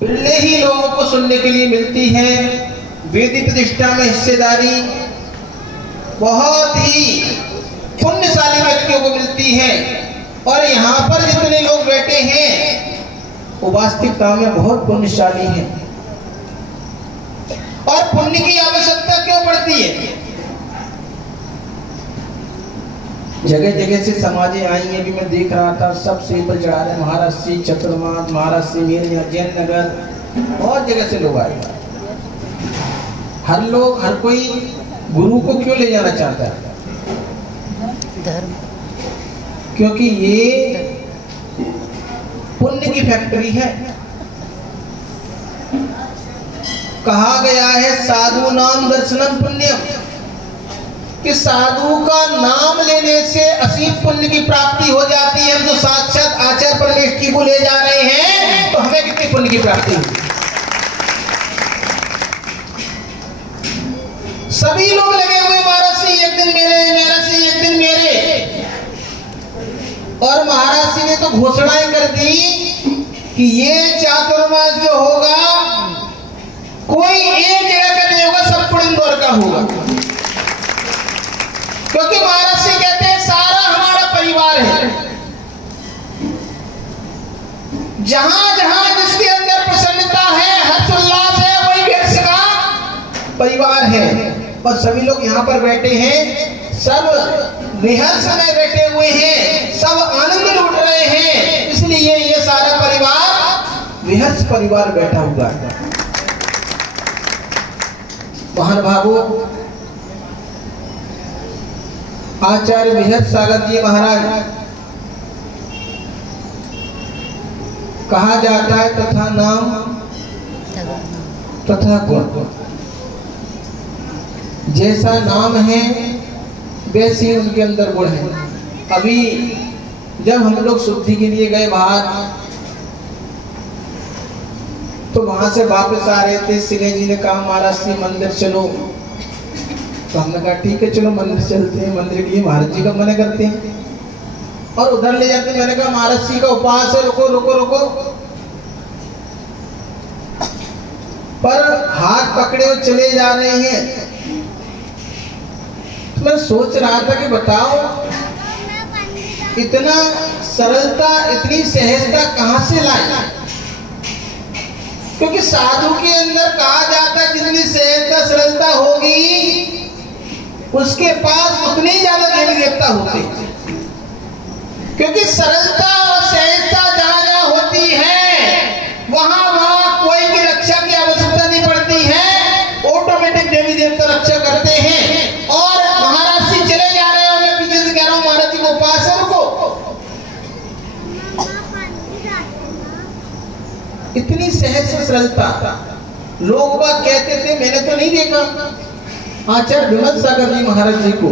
बिरले ही लोगों को सुनने के लिए मिलती है। वेदी प्रतिष्ठा में हिस्सेदारी बहुत ही पुण्यशाली व्यक्तियों को मिलती है। और यहाँ पर जितने लोग बैठे हैं वो वास्तविकता में बहुत पुण्यशाली हैं। और पुण्य की आवश्यकता क्यों पड़ती है? जगह जगह से समाजें आई हैं। अभी मैं देख रहा था सब सेब चढ़ा रहे, महाराष्ट्र, चतुर्मास, महाराष्ट्र, जैन नगर, बहुत जगह से लोग आए। हर कोई गुरु को क्यों ले जाना चाहता है? धर्म, क्योंकि ये पुण्य की फैक्ट्री है। कहा गया है साधु नाम दर्शनम पुण्यम, कि साधु का नाम लेने से असीम पुण्य की प्राप्ति हो जाती है। हम जो साक्षात आचार्य परमेश्वर जी को ले जा रहे हैं तो हमें कितनी पुण्य की प्राप्ति हुई। सभी लोग लगे हुए महाराज जी एक दिन मेरे, महाराज जी एक दिन मेरे। और महाराज जी ने तो घोषणाएं कर दी कि ये चातुर्मास जो होगा कोई एक जगह का नहीं होगा, सब पूर्ण इंदौर का होगा। क्योंकि महाराज जी कहते हैं सारा हमारा परिवार है। जहां जहां जिसके अंदर प्रसन्नता है, हर्ष उल्लास है, वही व्यक्ति का परिवार है। और सभी लोग यहाँ पर बैठे हैं, सब निहर्ष में बैठे हुए हैं, सब आनंद लूट रहे हैं। इसलिए ये सारा परिवार विहर्ष परिवार बैठा हुआ है। महानुभावों, आचार्य विहर्ष सागर जी महाराज कहा जाता है तथा नाम तथा गुण। जैसा नाम है वैसे ही उनके अंदर गुण है। अभी जब हम लोग शुद्धि के लिए गए बाहर, तो वहां से वापस आ रहे थे, सिंह जी ने कहा महाराज जी मंदिर चलो। तो हमने कहा ठीक है चलो मंदिर चलते हैं। मंदिर के लिए महाराज जी का मना करते हैं और उधर ले जाते हैं। मैंने कहा महाराज जी का उपवास है, रुको रुको रुको। पर हाथ पकड़े और चले जा रहे हैं। तो मैं सोच रहा था कि बताओ इतना सरलता, इतनी सहजता कहां से लाए? क्योंकि साधु के अंदर कहा जाता है जितनी सहजता सरलता होगी उसके पास उतने ही ज्यादा देवी देवता होते। क्योंकि सरलता और सहजता जहां जहां होती है वहां वहां कोई की रक्षा की आवश्यकता नहीं पड़ती है, ऑटोमेटिक देवी देवता रक्षा करते हैं। और महाराज जी चले जा रहे हो, मैं पीछे से कह रहा हूं महाराज जी को उपास है, रुको। इतनी सहज सरलता लोग बात कहते थे, मैंने तो नहीं देखा। आचार्य विमल सागर जी महाराज जी को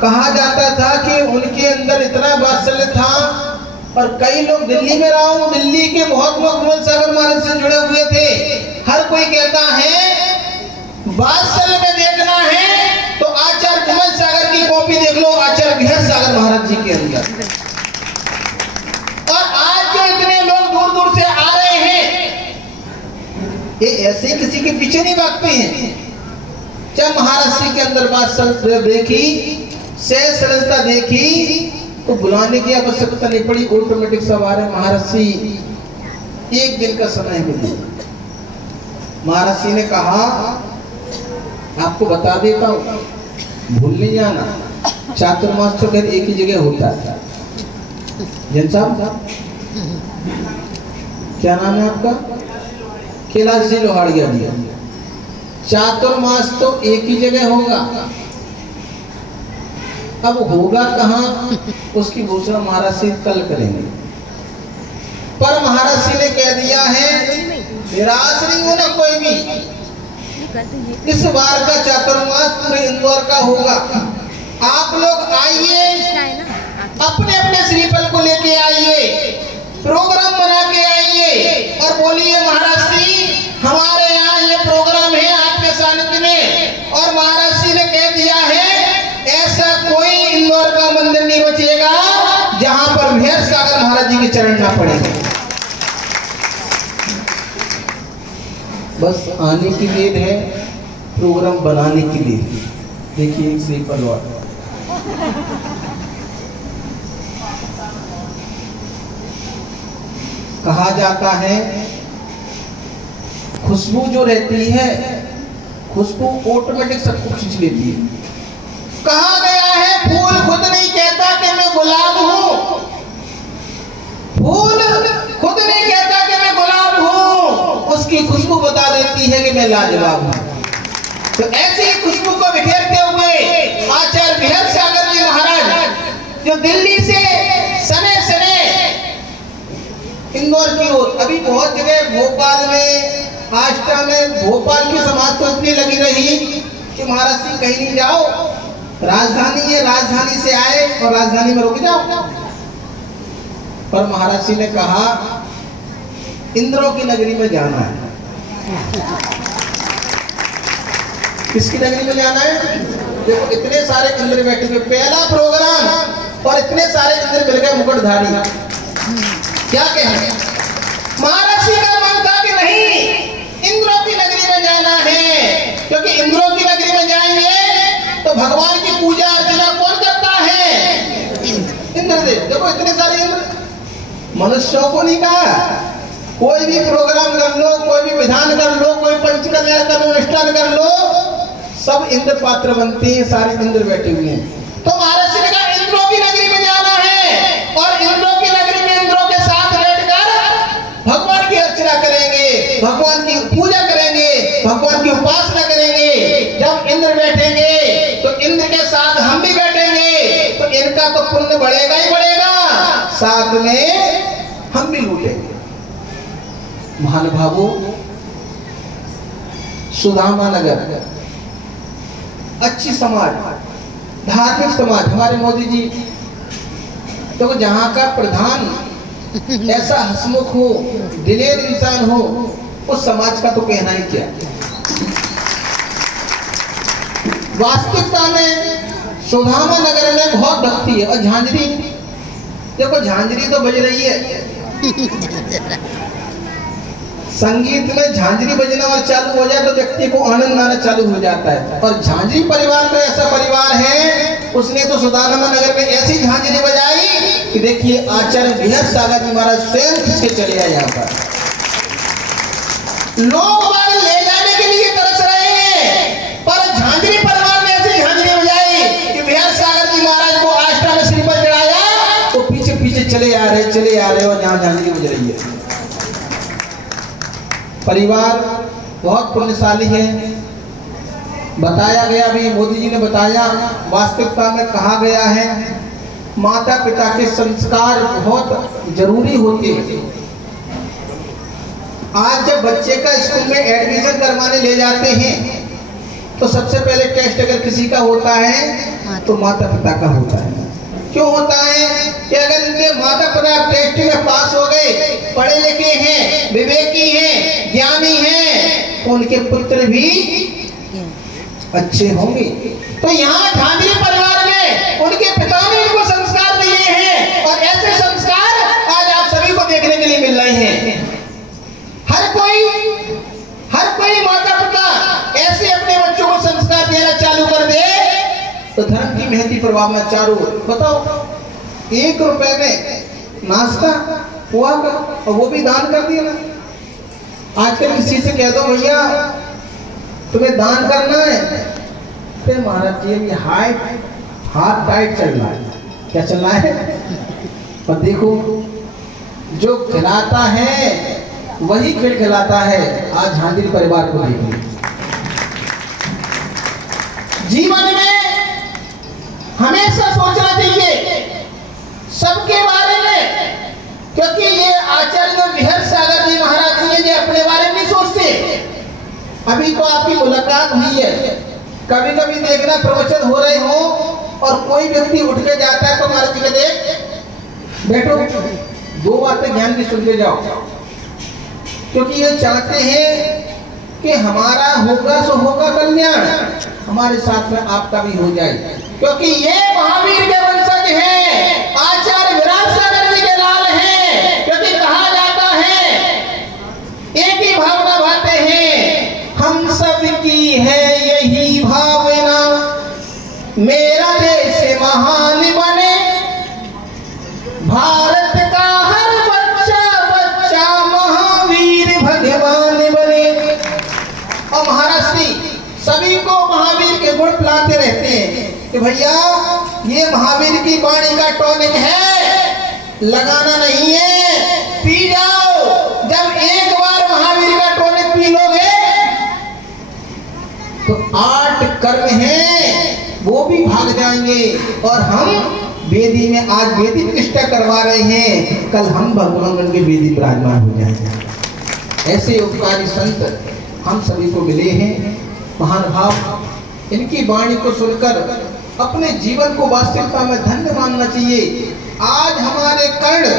कहा जाता था कि उनके अंदर इतना वात्सल्य था। और कई लोग दिल्ली में रहा हूं, दिल्ली के बहुत लोग विमल सागर महाराज से जुड़े हुए थे। हर कोई कहता है वात्सल्य में देखना है तो आचार्य विमल सागर की कॉपी देख लो, आचार्य विहर्ष सागर महाराज जी के अंदर। और आज जो इतने लोग दूर दूर से आ रहे हैं, ये ऐसे किसी के पीछे नहीं भागते हैं। जब महाराज जी के अंदर वात्सल्य देखी, सहज सरलता देखी, तो बुलाने की आवश्यकता नहीं पड़ी, ऑटोमेटिक सब आ रहे। महाराज जी एक दिन का समय मिले। महाराज जी ने कहा आपको बता देता हूं, भूल नहीं जाना, चातुर्मास तो फिर एक ही जगह होता है। जैन साहब क्या नाम है आपका? कैलाश जी लोहाड़िया जी। चातुर्मास तो एक ही जगह होगा। अब होगा कहाँ उसकी घोषणा महाराज जी कल करेंगे। पर महाराज जी ने कह दिया है निराश नहीं होना कोई भी। इस बार का चातुर्मास पूरे इंदौर का होगा। आप लोग आइए, अपने अपने श्रीफल को लेके आइए, प्रोग्राम बना के आइए और बोलिए महाराज जी हमारे यहाँ ये प्रोग्राम है आपके सानिध्य में। और महाराज जी ने कह दिया है ऐसा कोई इंदौर का मंदिर नहीं बचेगा जहां पर विहर्ष सागर महाराज जी के चरण ना पड़े। बस आने की देर है, प्रोग्राम बनाने की देर है। देखिए एक से परवार कहा जाता है, खुशबू जो रहती है, खुशबू ऑटोमेटिक सबको खींच लेती है। कहा गया है, फूल खुद नहीं कहता कि मैं गुलाब हूं, फूल खुद नहीं कहता कि मैं गुलाब हूं, उसकी खुशबू बता देती है कि मैं लाजवाब हूं। तो ऐसी खुशबू को बिखेरते हुए आचार्य बिहर सागर जी महाराज जो दिल्ली से सने सने इंदौर की ओर, अभी बहुत जगह भोपाल में, आष्टा में, भोपाल की समाज तो इतनी लगी रही कि महाराज सिंह कहीं नहीं जाओ, राजधानी है, राजधानी से आए और राजधानी में रुक जाओ। पर महाराज सिंह ने कहा इंद्रों की नगरी में जाना है। किसकी नगरी में जाना है? देखो इतने सारे इंद्र बैठे हुए, पहला प्रोग्राम और इतने सारे इंद्र मिल गए मुकुटधारी। क्या कहें? महाराज सिंह का मन था कि नहीं, इंद्रों की नगरी में जाना है, क्योंकि इंद्रों की नगरी में जाएंगे तो भगवान की पूजा अर्चना कौन करता है? इंद्रदेव। देखो इतने सारे इंद्र, मनुष्यों को नहीं कहा, कोई भी प्रोग्राम कर लो, कोई भी विधान कर लो, कोई पंचकल्याण कर लो, अनुष्ठान कर लो, सब इंद्र पात्र बनते हैं, सारे इंद्र बैठे हुए हैं। तो महाराज सिंह ने कहा इंद्रों की नगरी में जाना है और इंद्रों की नगरी में इंद्रों के साथ बैठकर भगवान की अर्चना करेंगे, भगवान की पूजा करेंगे, भगवान की उपासना करेंगे। जब इंद्र बैठेंगे तो इंद्र के साथ हम भी बैठेंगे, तो इनका तो पुण्य बढ़ेगा ही बढ़ेगा, साथ में हम भी लूटेंगे। महानुभावों, सुदामा नगर अच्छी समाज, धार्मिक समाज, हमारे मोदी जी तो जहां का प्रधान ऐसा हसमुख हो, दिलेर इंसान हो, उस समाज का तो कहना ही क्या। वास्तविकता में सुदामा नगर में बहुत भक्ति है। और झांझरी, देखो झांझरी तो बज रही है, संगीत में झांझरी बजना और चालू हो जाए तो व्यक्ति को आनंद आना चालू हो जाता है। और झांझरी परिवार तो ऐसा परिवार है, उसने तो सुदामा नगर में ऐसी झांझरी बजाई कि देखिए आचार्य बिहर सागर जी महाराज स्वयं खींच चले आए। यहाँ पर लोग ले जाने के लिए तरस रहे हैं, पर झांझरी परिवार ने ऐसी झांझरी बजाई कि बिहर सागर जी महाराज को आष्टा में श्रीफल चढ़ाया तो पीछे पीछे चले आ रहे और जहाँ झांझरी बज रही है। परिवार बहुत पुण्यशाली है। बताया गया, अभी मोदी जी ने बताया, वास्तविकता में कहा गया है माता पिता के संस्कार बहुत जरूरी होते हैं। आज जब बच्चे का स्कूल में एडमिशन करवाने ले जाते हैं तो सबसे पहले टेस्ट अगर किसी का होता है तो माता पिता का होता है। क्यों होता है कि अगर इनके माता पिता टेस्ट में पास हो गए, पढ़े लिखे हैं, विवेकी हैं, ज्ञानी हैं, तो उनके पुत्र भी अच्छे होंगे। तो यहाँ झांझरी परिवार में उनके पिता ने इनको संस्कार दिए हैं और ऐसे संस्कार आज आप सभी को देखने के लिए मिल रहे हैं। हर कोई माता पिता ऐसे अपने बच्चों को संस्कार देना चालू कर दे तो धर्म की महती प्रभावना चारों। बताओ, 1 रुपए में नाश्ता हुआ का, और वो भी दान कर दिया ना। आजकल किसी से कह दो भैया तुम्हें दान करना है, फिर महाराज जी ये हाथ टाइट चल रहा है। क्या चल रहा है? और देखो जो खिलाता है वही फिर खिलाता है। आज झांझरी परिवार को देखिए, जीवन में हमेशा सोचना चाहिए सबके बारे में, क्योंकि ये आचार्य बिहर सागर जी महाराज जी अपने बारे में नहीं सोचते। अभी तो आपकी मुलाकात हुई है, कभी कभी देखना प्रवचन हो रहे हो और कोई व्यक्ति उठ के जाता है तो महाराज जी कहते बैठो, 2 बातें ज्ञान की सुन के जाओ, क्योंकि ये चाहते हैं कि हमारा होगा सो होगा कल्याण, हमारे साथ में आपका भी हो जाए। क्योंकि ये महावीर के वंशज हैं, आचार्य विराट सागर जी के लाल हैं। क्योंकि कहा जाता है एक ही भावना भाते हैं, कि भैया ये महावीर की वाणी का टॉनिक है, लगाना नहीं है, पी जाओ। जब एक बार महावीर का टॉनिक पी लोगे तो 8 कर्म हैं वो भी भाग जाएंगे। और हम वेदी में आज वेदी प्रतिष्ठा करवा रहे हैं, कल हम भगवान के वेदी विराजमान हो जाएंगे। ऐसे उपकारी संत हम सभी को मिले हैं। महानुभाव, इनकी वाणी को सुनकर अपने जीवन को वास्तविकता में धन्य मानना चाहिए। आज हमारे कर्ण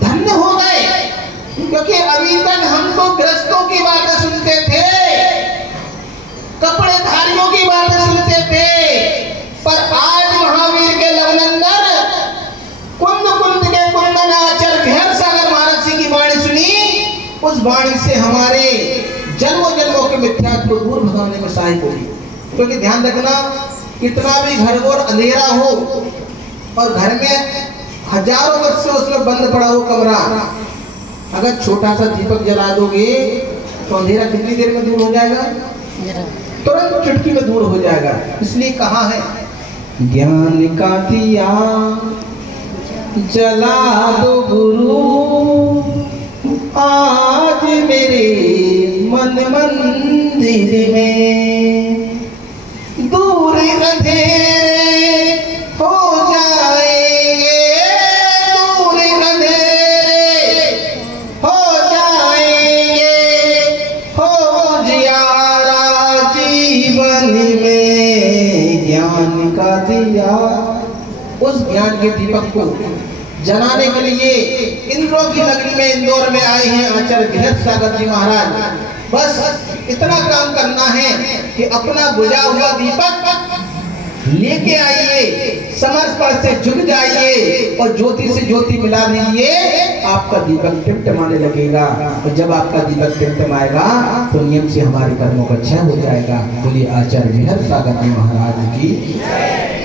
धन्य हो गए, क्योंकि अभी तक हम तो गृहस्थों की बातें सुनते थे, कपड़े धारियों की बातें सुनते थे, पर आज महावीर के लवनंदन कुंद कुंद के कुंदन आचर घेर सागर महाराज जी की वाणी सुनी। उस वाणी से हमारे जन्मों जन्मों के मिथ्यात्व को दूर भगाने में सहायक होगी। क्योंकि ध्यान रखना, कितना भी घर और अंधेरा हो और घर में हजारों वर्ष से उसमें बंद पड़ा हो कमरा, अगर छोटा सा दीपक जला दोगे तो अंधेरा कितनी देर में दूर हो जाएगा? तुरंत चुटकी में दूर हो जाएगा। इसलिए कहा है, ज्ञान का दिया जला दो गुरु, आज मेरे मन मंदिर में, दूर अंधेरे हो जाएंगे, दूर अंधेरे हो जाएंगे, हो जियारा जीवन में ज्ञान का दिया। उस ज्ञान के दीपक को जलाने के लिए इंद्रों की नगरी में इंदौर में आए हैं आचार्य गृहस्थ सागर जी महाराज। बस इतना काम करना है कि अपना बुझा हुआ दीपक लेके आइए, समर्पण से जुट जाइए और ज्योति से ज्योति मिला दीजिए, आपका दीपक टिमटिमाने लगेगा। और जब आपका दीपक टिमटिमाएगा तो नियम से हमारे कर्मों का क्षय हो जाएगा। बोलिए आचार्य गृहस्थ सागर जी महाराज की।